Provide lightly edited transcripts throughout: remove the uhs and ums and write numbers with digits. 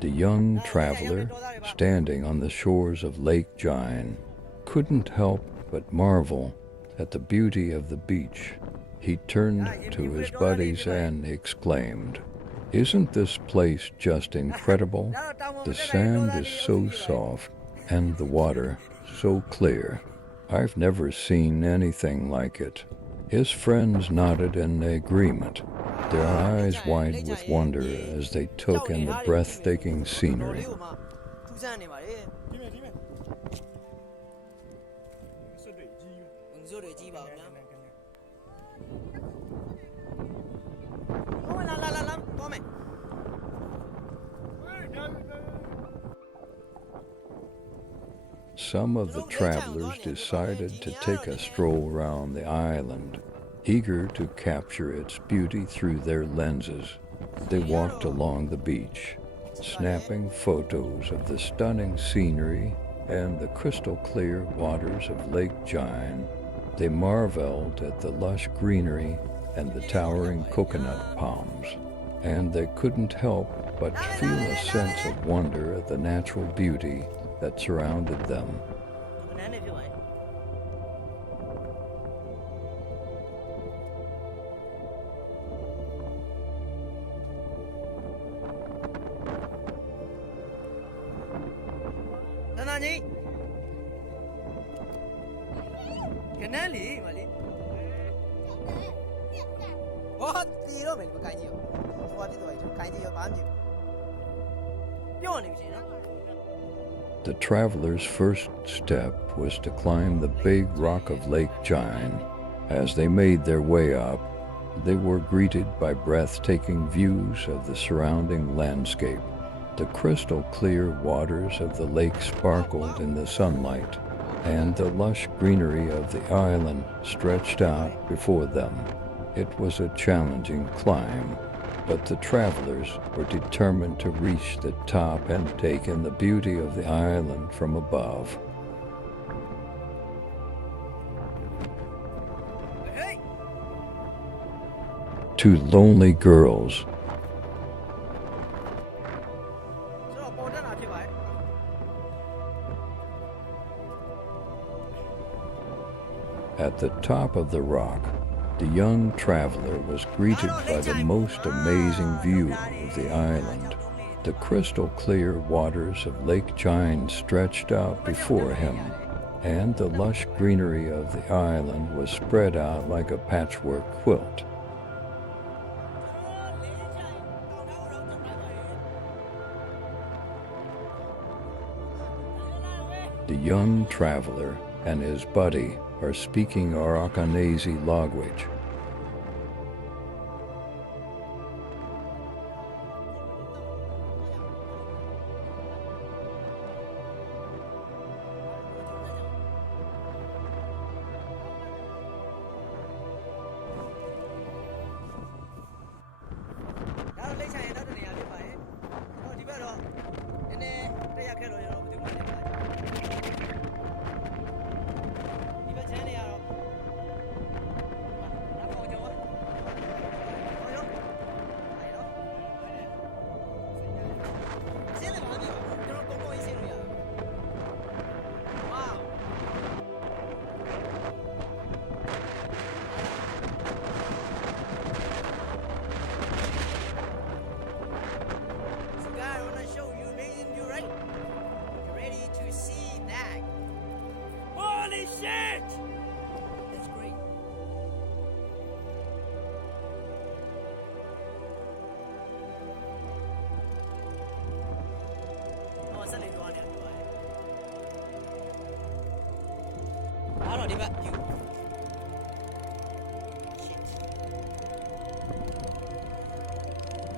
The young traveler, standing on the shores of Lake GawYinGyi, couldn't help but marvel at the beauty of the beach. He turned to his buddies and exclaimed, "Isn't this place just incredible? The sand is so soft and the water so clear. I've never seen anything like it." His friends nodded in agreement, their eyes wide with wonder as they took in the breathtaking scenery. Some of the travelers decided to take a stroll around the island, eager to capture its beauty through their lenses. They walked along the beach, snapping photos of the stunning scenery and the crystal-clear waters of Lake GawYinGyi. They marveled at the lush greenery and the towering coconut palms, and they couldn't help but feel a sense of wonder at the natural beauty that surrounded them. The travelers' first step was to climb the big rock of Lake GawYinGyi. As they made their way up, they were greeted by breathtaking views of the surrounding landscape. The crystal-clear waters of the lake sparkled in the sunlight, and the lush greenery of the island stretched out before them. It was a challenging climb, but the travelers were determined to reach the top and take in the beauty of the island from above. Two lonely girls. At the top of the rock, the young traveler was greeted by the most amazing view of the island. The crystal-clear waters of Lake GawYinGyi stretched out before him, and the lush greenery of the island was spread out like a patchwork quilt. The young traveler and his buddy are speaking Arakanese language.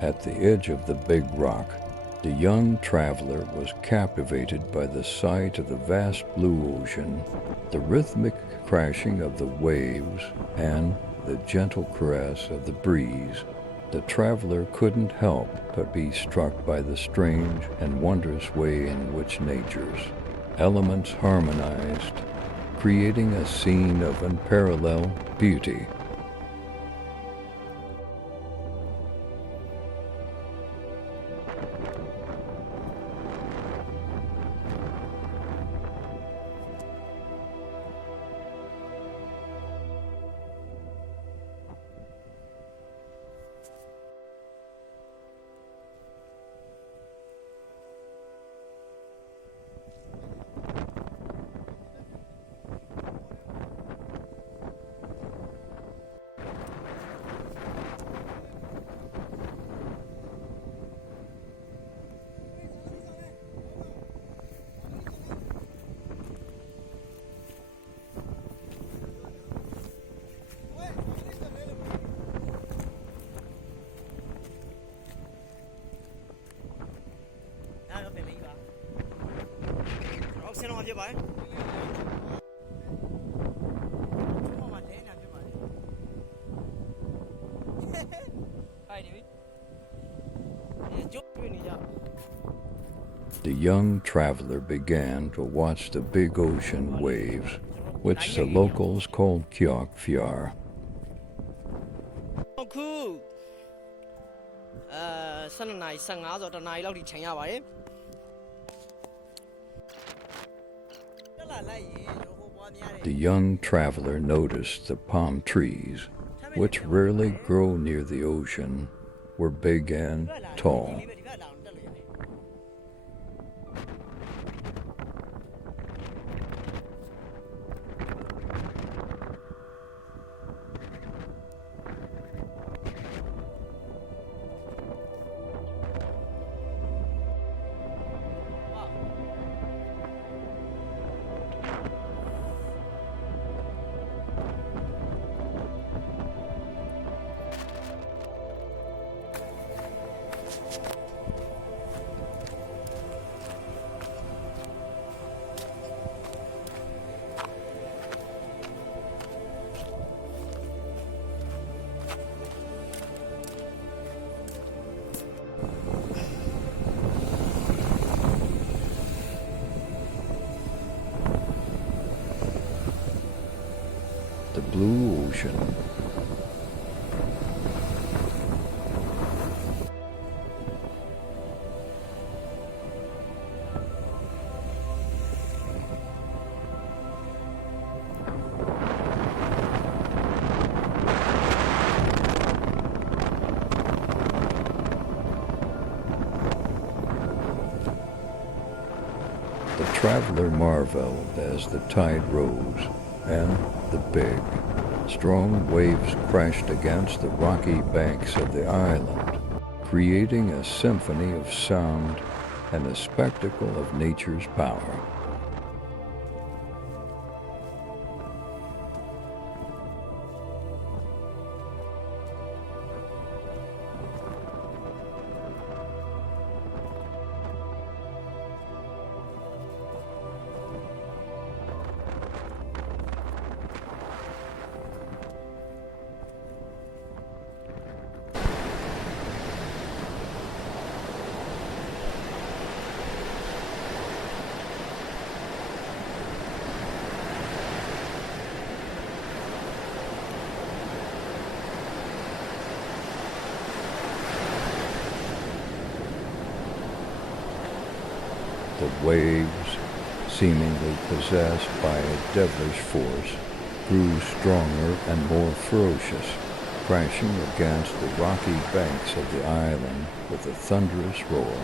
At the edge of the big rock, the young traveler was captivated by the sight of the vast blue ocean, the rhythmic crashing of the waves, and the gentle caress of the breeze. The traveler couldn't help but be struck by the strange and wondrous way in which nature's elements harmonized, creating a scene of unparalleled beauty. The young traveler began to watch the big ocean waves, which the locals called gawyangyi. The young traveler noticed the palm trees, which rarely grow near the ocean, were big and tall. The blue ocean. The traveler marveled as the tide rose, and the big, strong waves crashed against the rocky banks of the island, creating a symphony of sound and a spectacle of nature's power. The waves, seemingly possessed by a devilish force, grew stronger and more ferocious, crashing against the rocky banks of the island with a thunderous roar.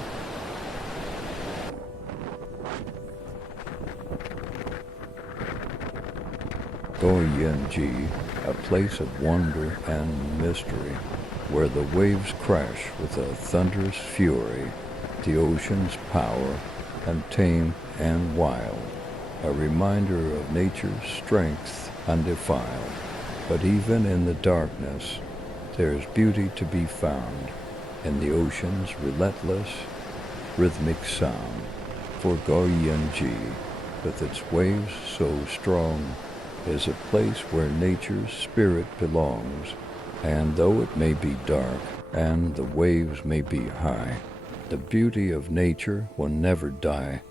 GawYinGyi, a place of wonder and mystery, where the waves crash with a thunderous fury, the ocean's power, untamed and wild, a reminder of nature's strength undefiled. But even in the darkness, there is beauty to be found in the ocean's relentless, rhythmic sound. For GawYinGyi, with its waves so strong, is a place where nature's spirit belongs, and though it may be dark and the waves may be high, the beauty of nature will never die.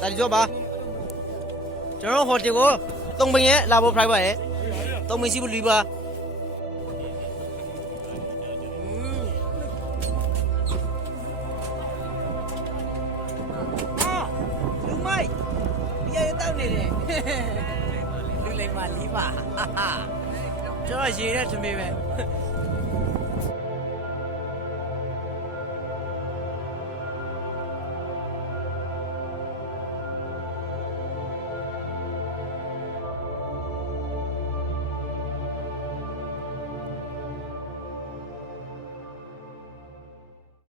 Tại do ba cho nó hột chịu cô tông bình ấy là bộ phải vậy tông bình xin một lì ba Ôi, bây giờ tao này nè. Đưa lên mà lý bà. Cho nó gì đó chuẩn bị về.